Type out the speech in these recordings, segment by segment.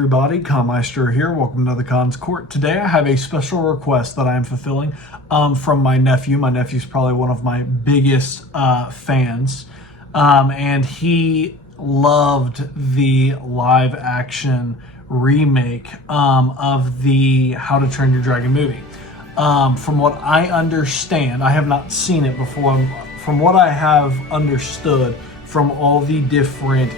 everybody, Maestro here. Welcome to the Khan's Court. Today I have a special request that I am fulfilling from my nephew. My nephew's probably one of my biggest fans, and he loved the live action remake of the How to Train Your Dragon movie. From what I understand, I have not seen it before. From what I have understood from all the different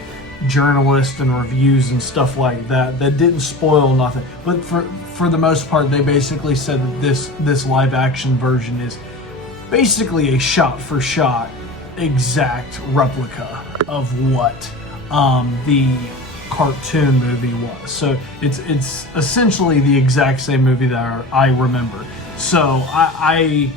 journalists and reviews and stuff like that didn't spoil nothing, but for the most part they basically said that this live action version is basically a shot for shot exact replica of what the cartoon movie was. So it's essentially the exact same movie that I remember. So I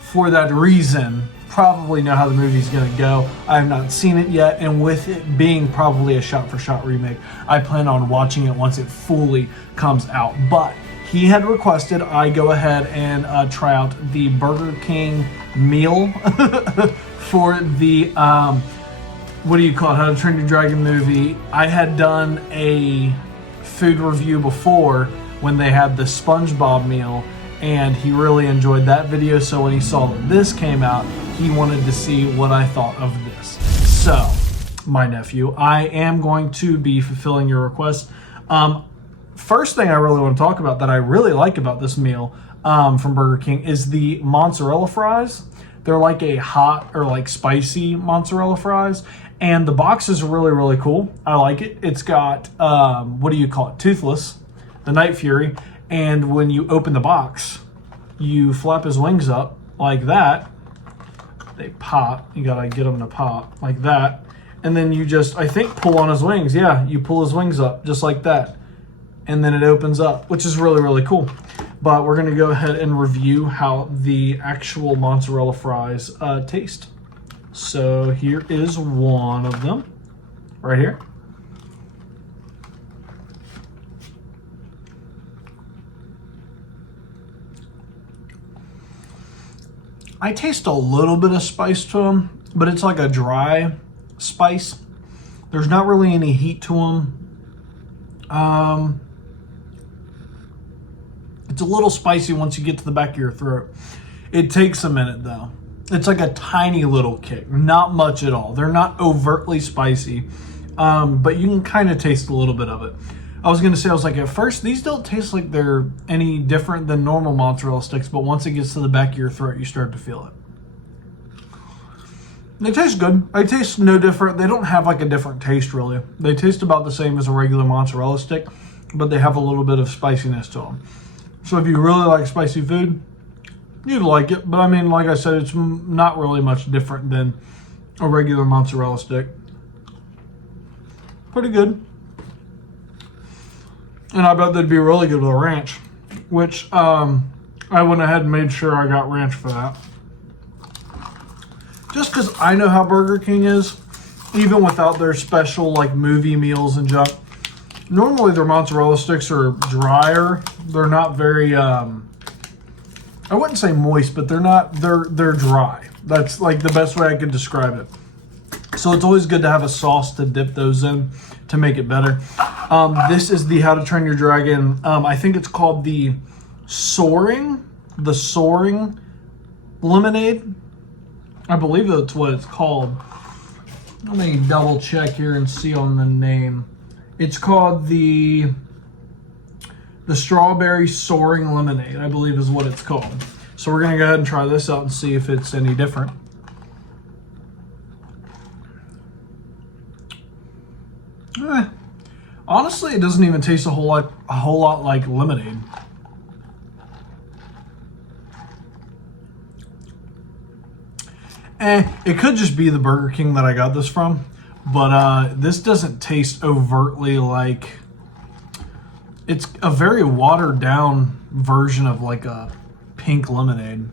for that reason probably know how the movie's going to go. I have not seen it yet, and with it being probably a shot-for-shot remake, I plan on watching it once it fully comes out. But he had requested I go ahead and try out the Burger King meal for the what do you call it, How to Train Your Dragon movie. I had done a food review before when they had the SpongeBob meal, and he really enjoyed that video. So when he saw that this came out, he wanted to see what I thought of this. So, my nephew, I am going to be fulfilling your request. First thing I really want to talk about that I really like about this meal from Burger King is the mozzarella fries. They're like a hot or like spicy mozzarella fries, and the box is really, really cool. I like it. It's got, what do you call it? Toothless, the Night Fury. And when you open the box, you flap his wings up like that. They pop. You gotta get them to pop like that. And then you just, I think, pull on his wings. Yeah, you pull his wings up just like that. And then it opens up, which is really, really cool. But we're gonna go ahead and review how the actual mozzarella fries taste. So here is one of them, right here. I taste a little bit of spice to them, but it's like a dry spice. There's not really any heat to them. It's a little spicy once you get to the back of your throat. It takes a minute though. It's like a tiny little kick, not much at all. They're not overtly spicy, but you can kind of taste a little bit of it. I was like, at first, these don't taste like they're any different than normal mozzarella sticks, but once it gets to the back of your throat, you start to feel it. They taste good. They taste no different. They don't have like a different taste, really. They taste about the same as a regular mozzarella stick, but they have a little bit of spiciness to them. So if you really like spicy food, you'd like it. But I mean, like I said, it's not really much different than a regular mozzarella stick. Pretty good. And I bet they'd be really good with a ranch, which I went ahead and made sure I got ranch for that. Just because I know how Burger King is, even without their special like movie meals and junk. Normally their mozzarella sticks are drier. They're not very, I wouldn't say moist, but they're dry. That's like the best way I could describe it. So it's always good to have a sauce to dip those in to make it better. This is the How to Train Your Dragon. I think it's called the Soaring Lemonade. I believe that's what it's called. Let me double check here and see on the name. It's called the Strawberry Soaring Lemonade, I believe is what it's called. So we're gonna go ahead and try this out and see if it's any different. Honestly, it doesn't even taste a whole lot like lemonade. It could just be the Burger King that I got this from, but this doesn't taste overtly like. It's a very watered down version of like a pink lemonade.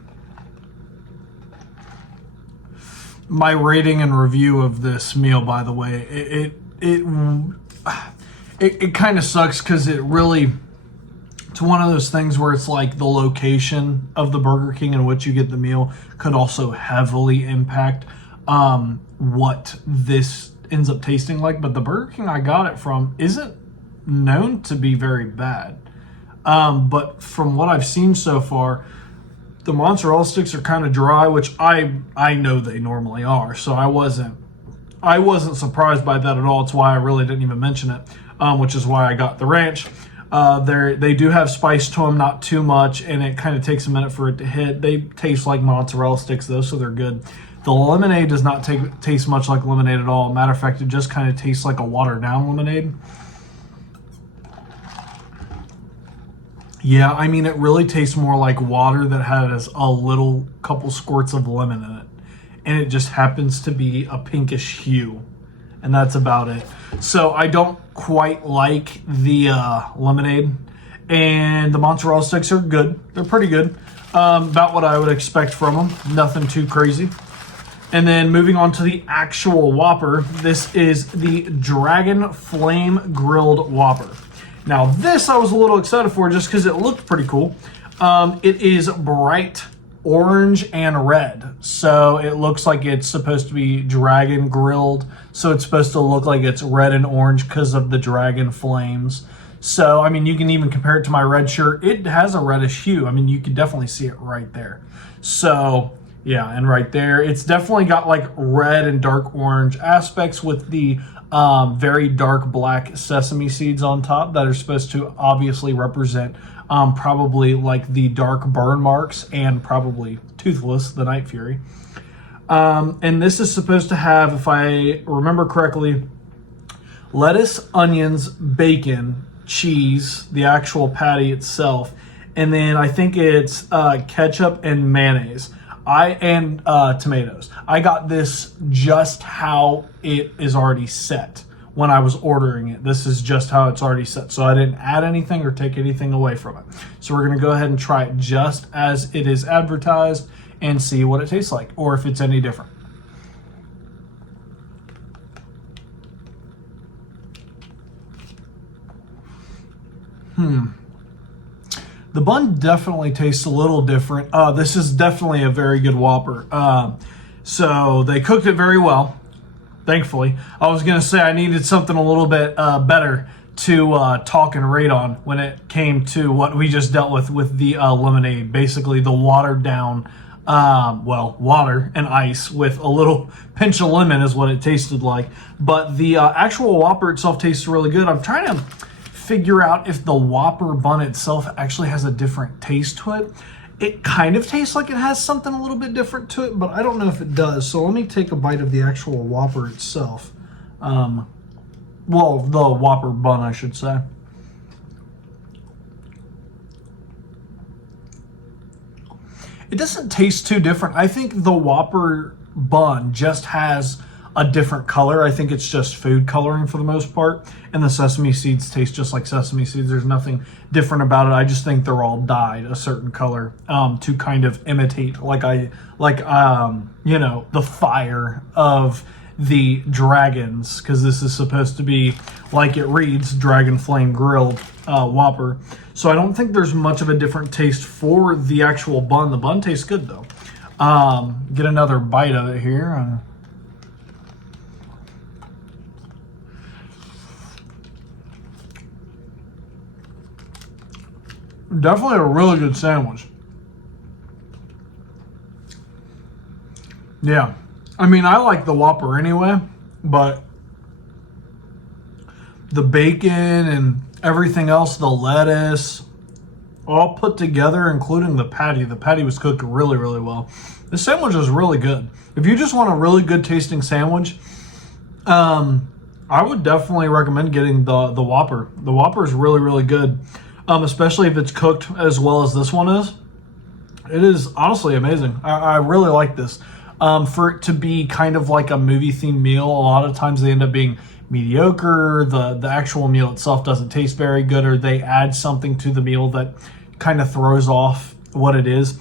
My rating and review of this meal, by the way, it kind of sucks because it really, it's one of those things where it's like the location of the Burger King in which you get the meal could also heavily impact what this ends up tasting like. But the Burger King I got it from isn't known to be very bad. But from what I've seen so far, the mozzarella sticks are kind of dry, which I know they normally are. So I wasn't surprised by that at all. It's why I really didn't even mention it, which is why I got the ranch. They do have spice to them, not too much, and it kind of takes a minute for it to hit. They taste like mozzarella sticks though, so they're good. The lemonade does not taste much like lemonade at all. Matter of fact, it just kind of tastes like a watered down lemonade. Yeah, I mean, it really tastes more like water that has a little couple squirts of lemon in it. And it just happens to be a pinkish hue. And that's about it. So I don't quite like the lemonade. And the mozzarella sticks are good. They're pretty good. About what I would expect from them. Nothing too crazy. And then moving on to the actual Whopper. This is the Dragon Flame Grilled Whopper. Now this I was a little excited for just because it looked pretty cool. It is bright orange and red. So it looks like it's supposed to be dragon grilled. So it's supposed to look like it's red and orange because of the dragon flames. So, I mean, you can even compare it to my red shirt. It has a reddish hue. I mean, you can definitely see it right there. So, yeah, and right there, it's definitely got like red and dark orange aspects with the very dark black sesame seeds on top that are supposed to obviously represent probably like the dark burn marks and probably Toothless, the Night Fury. And this is supposed to have, if I remember correctly, lettuce, onions, bacon, cheese, the actual patty itself, and then I think it's ketchup and mayonnaise. And tomatoes. I got this just how it is already set when I was ordering it. This is just how it's already set. So I didn't add anything or take anything away from it. So we're going to go ahead and try it just as it is advertised and see what it tastes like or if it's any different. The bun definitely tastes a little different. This is definitely a very good Whopper. So they cooked it very well, thankfully. I was going to say I needed something a little bit better to talk and rate on when it came to what we just dealt with the lemonade. Basically the watered down, water and ice with a little pinch of lemon is what it tasted like. But the actual Whopper itself tastes really good. I'm trying to figure out if the Whopper bun itself actually has a different taste to it. It kind of tastes like it has something a little bit different to it, but I don't know if it does. So let me take a bite of the actual Whopper itself. The Whopper bun, I should say. It doesn't taste too different. I think the Whopper bun just has a different color. I think it's just food coloring for the most part. And the sesame seeds taste just like sesame seeds. There's nothing different about it. I just think they're all dyed a certain color to kind of imitate the fire of the dragons, because this is supposed to be, like it reads, Dragon Flame Grilled Whopper. So I don't think there's much of a different taste for the actual bun. The bun tastes good though. Get another bite of it here. Definitely a really good sandwich. Yeah. I mean, I like the Whopper anyway, but the bacon and everything else, the lettuce, all put together, including the patty. The patty was cooked really, really well. The sandwich is really good. If you just want a really good tasting sandwich, I would definitely recommend getting the Whopper. The Whopper is really, really good. Especially if it's cooked as well as this one is. It is honestly amazing. I really like this. For it to be kind of like a movie-themed meal, a lot of times they end up being mediocre. The actual meal itself doesn't taste very good, or they add something to the meal that kind of throws off what it is.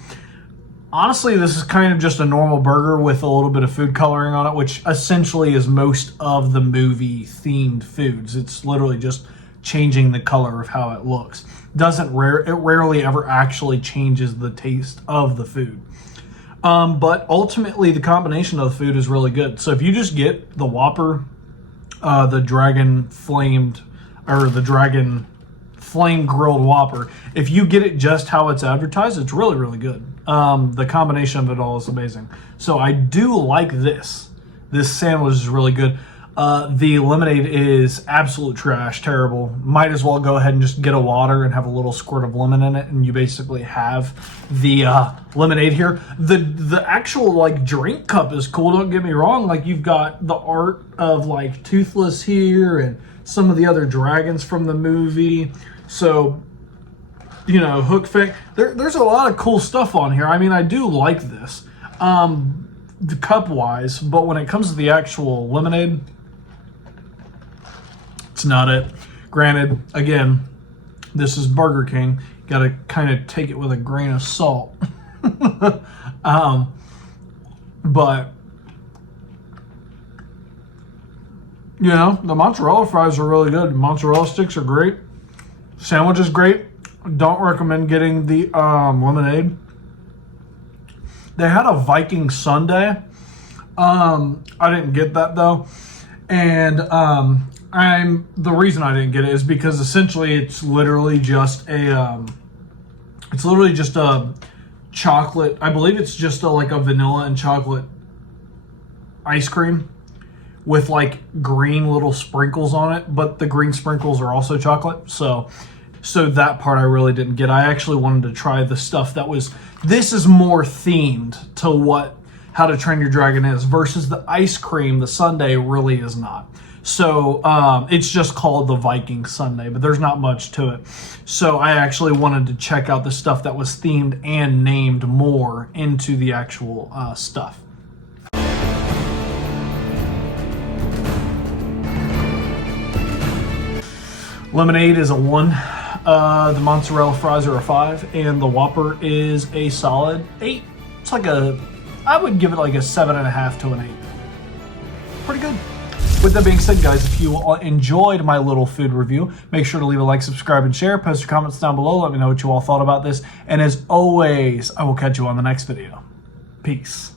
Honestly, this is kind of just a normal burger with a little bit of food coloring on it, which essentially is most of the movie-themed foods. It's literally just changing the color of how it looks. It rarely ever actually changes the taste of the food. But ultimately the combination of the food is really good. So if you just get the Whopper, the dragon flamed or the Dragon Flame Grilled Whopper. If you get it just how it's advertised, it's really, really good. The combination of it all is amazing. So I do like this. This sandwich is really good. The lemonade is absolute trash, terrible. Might as well go ahead and just get a water and have a little squirt of lemon in it, and you basically have the lemonade here. The actual like drink cup is cool. Don't get me wrong. Like you've got the art of like Toothless here and some of the other dragons from the movie. So, you know, Hook Fang. There's a lot of cool stuff on here. I mean, I do like this, the cup wise, but when it comes to the actual lemonade, it's not it. Granted, again, this is Burger King. Got to kind of take it with a grain of salt. But you know, the mozzarella fries are really good. Mozzarella sticks are great. Sandwich is great. Don't recommend getting the lemonade. They had a Viking sundae. I didn't get that though. And the reason I didn't get it is because essentially it's literally just a chocolate. I believe it's just like a vanilla and chocolate ice cream with like green little sprinkles on it, but the green sprinkles are also chocolate. So that part I really didn't get. I actually wanted to try the stuff that was, this is more themed to what How to Train Your Dragon is versus the ice cream, the sundae really is not. So it's just called the Viking sundae, but there's not much to it. So I actually wanted to check out the stuff that was themed and named more into the actual stuff. Lemonade is a 1. The mozzarella fries are a 5, and the Whopper is a solid 8. It's like I would give it like a 7.5 to an 8. Pretty good. With that being said, guys, if you enjoyed my little food review, make sure to leave a like, subscribe, and share. Post your comments down below. Let me know what you all thought about this. And as always, I will catch you on the next video. Peace.